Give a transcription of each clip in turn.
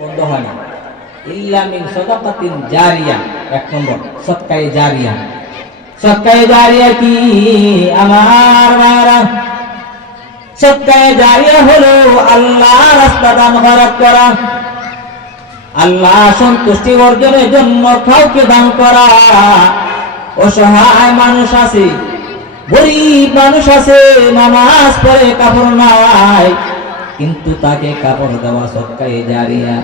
বন্ধ হয় না ইল্লা মিন সাদাকাতিন জারিয়া। এক নম্বর সদকায়ে জারিয়া। সদকায়ে জারিয়া কি আমার ভাইরা? সদকায়ে জারিয়া হলো আল্লাহ রাস্তা দান খরচ করা, আল্লাহ সন্তুষ্টি অর্জনের জন্য কাউকে দান করা। অসহায় মানুষ আছে, গরিব মানুষ আছে, নামাজ পড়ে কাপড় নাই, কিন্তু তাকে কাপড় দেওয়া সদকায়ে জারিয়া।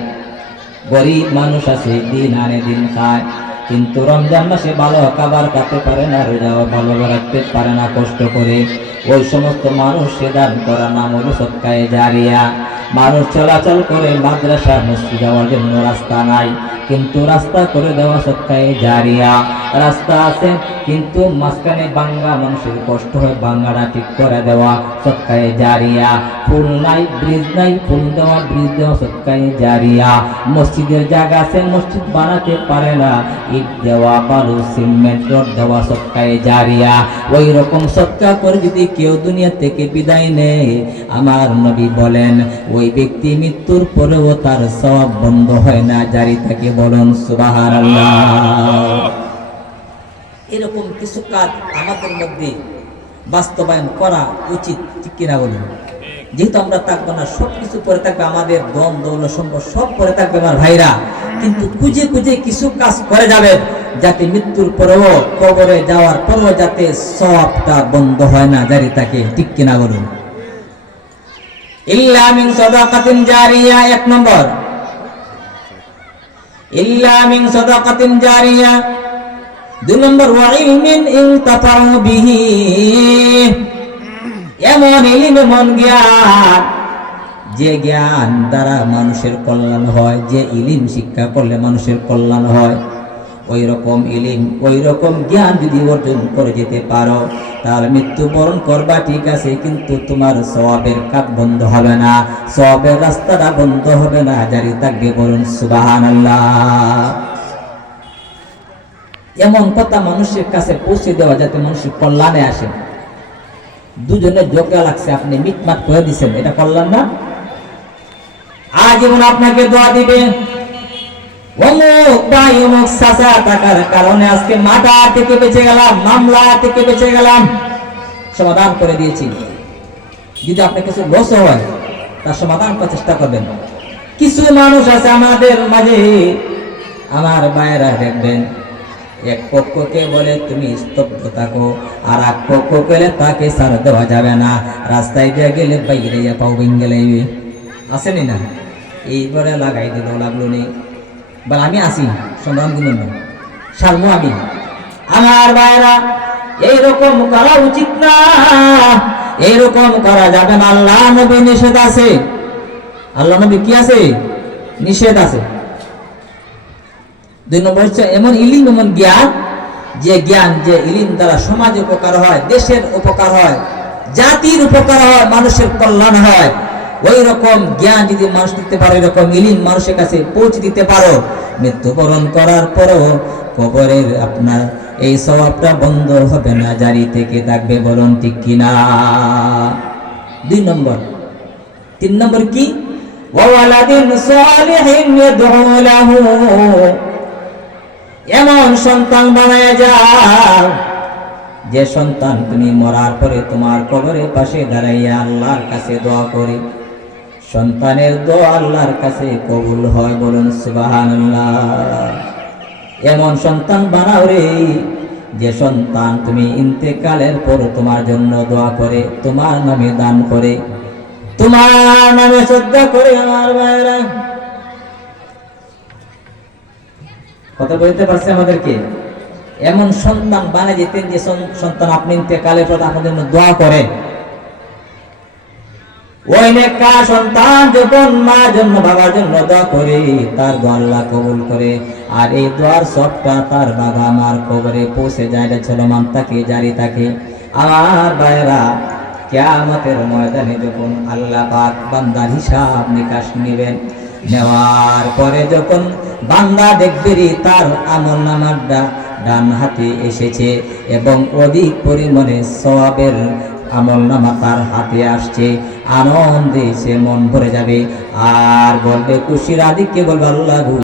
গরিব মানুষ আছে, দিন আনে দিন খায়, কিন্তু রমজান মাসে ভালো খাবার খেতে পারে না, রোজাও ভালো রাখতে পারে না কষ্ট করে। ওই সমস্ত মানুষকে দান করার নাম হলো সদকায়ে জারিয়া। মানুষ চলাচল করে, মাদ্রাসা মসজিদ যাওয়ার জন্য রাস্তা নাই, কিন্তু রাস্তা করে দেওয়া সদকায়ে জারিয়া। রাস্তা আছে কিন্তু মাঝখানে ভাঙ্গা, মানুষের কষ্ট হয়, ভাঙ্গাটা ঠিক করে দেওয়া সদকায়ে জারিয়া। ফুল নাই, ব্রিজ নাই, ফুল দেওয়া, ব্রিজ দেওয়া সদকায়ে জারিয়া। মসজিদের জায়গা আছে, মসজিদ বানাতে পারে না, ইট দেওয়া, বালু, সিমেন্ট, রড দেওয়া সদকায়ে জারিয়া। ওই রকম সদকা করে যদি কেউ দুনিয়া থেকে বিদায় নেয়, আমার নবী বলেন ওই ব্যক্তি মৃত্যুর পরেও তার সওয়াব বন্ধ হয় না, জারি থাকে। বলুন সুবহানাল্লাহ। এরকম কিছু কাজ আমাদের মধ্যে বাস্তবায়ন করা উচিত, ঠিক কিনা বলুন? যেহেতু আমরা থাকবো না, সবকিছু করে থাকবে, আমাদের দম দৌলত সম্পদ সব করে থাকবে আমার ভাইরা, কিন্তু খুঁজে খুঁজে কিছু কাজ করে যাবে, যাতে মৃত্যুর পরেও, কবরে যাওয়ার পরেও যাতে সওয়াবটা বন্ধ হয় না, জারি থাকে, ঠিক কিনা বলুন? ইল্লা মিন সাদাকাতিন জারিয়া। এক নম্বর ইল্লা মিন সাদাকাতিন জারিয়া। দুই নম্বর ওয়া ইলমিন ইনতাফাউ বিহি। এমন ইলম, এমন জ্ঞান, যে জ্ঞান দ্বারা মানুষের কল্যাণ হয়, যে ইলম শিক্ষা করলে মানুষের কল্যাণ হয়, ওই রকম ইলম, ওই রকম জ্ঞান যদি অর্জন করে যেতে পারো, তাহলে মৃত্যুবরণ করবা ঠিক আছে, কিন্তু তোমার সওয়াবের কাজ বন্ধ হবে না, সওয়াবের রাস্তাটা বন্ধ হবে না, জারি থাকবে। বলুন সুবহানাল্লাহ। এমন কথা মানুষের কাছে পৌঁছে দেওয়া যাতে মানুষের কল্যাণে আসে। দুজনে জোকে লাগছে, আপনি মিটমাট করে দিচ্ছেন, এটা কল্যাণ না? আজ যেমন আপনাকে দোয়া দিবে, অমুক ভাই অমুক চাচা টাকার কারণে আজকে মাথা থেকে বেঁচে গেলাম, মামলা থেকে বেঁচে গেলাম, সমাধান করে দিয়েছি। যদি আপনার কিছু লস হয়, তার সমাধান করার চেষ্টা করবেন। কিছু মানুষ আছে আমাদের মাঝে, আমার ভাইয়েরা দেখবেন, এক পক্ষকে বলে তুমি স্তব্ধ থাকো, আর এক পক্ষ গেলে তাকে ছাড় দেওয়া যাবে না, রাস্তায় দিয়ে গেলে বাইরে পাও গেলে আসেনি না, এইবারে লাগাই দিল, লাগলো নেই, বা আমি আসি সন্ধান দিন সারবো আমি। আমার ভাইরা, এইরকম করা উচিত না, এইরকম করা যাবে না। আল্লাহ নবী নিষেধ আছে, আল্লাহ নবী কি আছে? নিষেধ আছে। দুই নম্বর হচ্ছে এমন ইলিম, এমন জ্ঞান, যে জ্ঞান, যে ইলিম দ্বারা সমাজ উপকার হয়, দেশের উপকার হয়, জাতির উপকার হয়, মানুষের কল্যাণ হয়। ওই রকম জ্ঞান যদি মানুষ দিতে পারো, এরকম ইলিম মানুষের কাছে পৌঁছে দিতে পারো, মৃত্যুবরণ করার পরও কবরের আপনার এই সওয়াবটা বন্ধ হবে না, জারি থেকে থাকবে। বলুন ঠিক কিনা? দুই নম্বর। তিন নম্বর কি? ওয়ালাদিন সালিহিন ইয়াদউ লাহু। এমন সন্তান বানায় যাও, যে সন্তান তুমি মরার পরে তোমার কবরের পাশে দাঁড়াইয়া আল্লাহর কাছে দোয়া করে, সন্তানের দোয়া আল্লাহর কাছে কবুল হয়। বলুন সুবহানাল্লাহ। এমন সন্তান বানাও রে, যে সন্তান তুমি ইন্তেকালের পর তোমার জন্য দোয়া করে, তোমার নামে দান করে, তোমার নামে শ্রদ্ধা করে। আমার ভাইরা, কথা বলতে পারছে আমাদেরকে? এমন সন্তান বানিয়ে যেতেন, যে সন্তান আপনি ইন্তেকালের পর আপনার জন্য দোয়া করে। ওই নেককার সন্তান যখন মার জন্য, বাবার জন্য দোয়া করে, তার দোয়া আল্লাহ কবুল করে, আর এই দোয়ার সবটা তার বাবা মার কবরে পৌঁছে যায়, এটা চলমান থাকে, জারি থাকে। আমার ভাইরা, কিয়ামতের ময়দানে যখন আল্লাহ পাক বান্দার হিসাব নিকাশ নেবেন, নেওয়ার পরে যখন বান্দা দেখবে তার আমলনামাটা ডান হাতে এসেছে এবং অধিক পরিমাণে সওয়াবের আমলনামা তার হাতে আসছে, আনন্দে সে মন ভরে যাবে। আর বলবে খুশির আদিককে বলবে আল্লাহ